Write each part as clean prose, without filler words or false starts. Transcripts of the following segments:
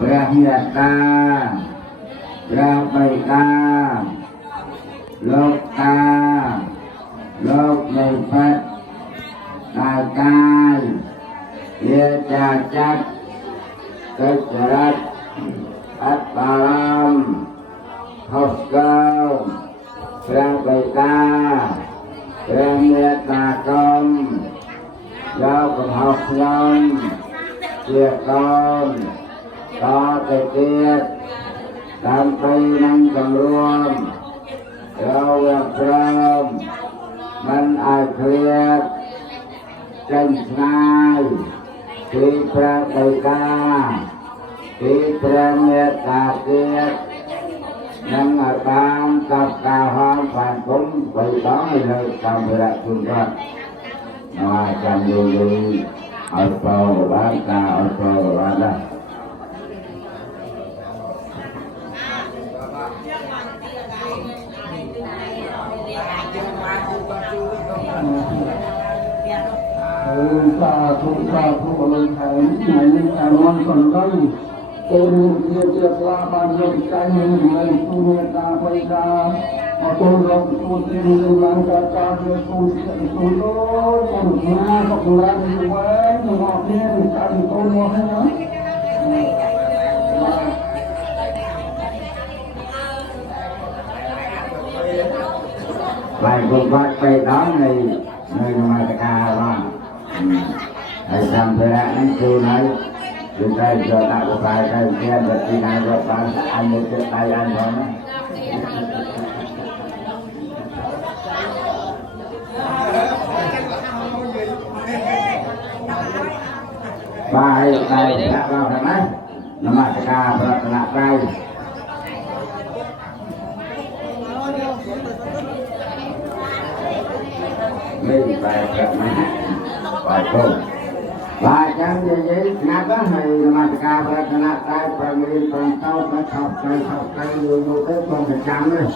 ព្រះមេត្តាព្រះបិតាលោកតាលោកនៃបច្ចកាយកាយវាចាចាត់កិច្ចរដ្ឋអត្តបារមហោស្កោព្រះបិតាព្រះមេត្តាកុំយកកំហុសខ្ញុំជាកូនតទៅទៀតដើម្បីនឹងសម្រួមរវាងព្រមមិនឲ្យឃ្លាតចេញឆ្ងាយពីព្រះបិតាពីព្រះមេត្តាទៀតនឹងឲ្យបានកັບការហមបានគុំបីដងឲ្យលើសម្ភារៈជូនគាត់មកចាំយូរឲ្យប្រោបានការឲ្យប្រោបានដែរសាធុអរហើយថ្ងៃនេះអារម្មណ៍សំខាន់គោលជាស្លាបានយកใจនឹងមិនគូមេតាបិតាអត់រកគូទីនឹងឡើងការជាគូគូលោកគូណាក៏គូឡានវែងមកនេះកាត់គូមកហើយណាlại cùng bắt tay đó nơi mà ta ca mà thầy làm thế này anh chú nói chúng ta giờ tạo một vài cái kia được thì này rồi bạn sẽ ăn một cái tay ăn thôi bài bài đã vào thằng này nó mà ta ca và là tay mình phải thật mà phải không và chẳng như vậy ngã có hay mà ca và ngã tay và mình còn tao phải học cây nhiều một cái con phải chăm đấy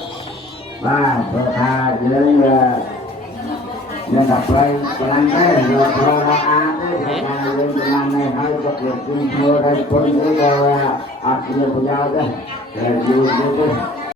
và thà với nhân đọc đây làm cái rồi rồi là ăn đấy và lên làm này hay có việc chung thua đây con cái rồi ăn nhiều của nhau đấy là nhiều như thế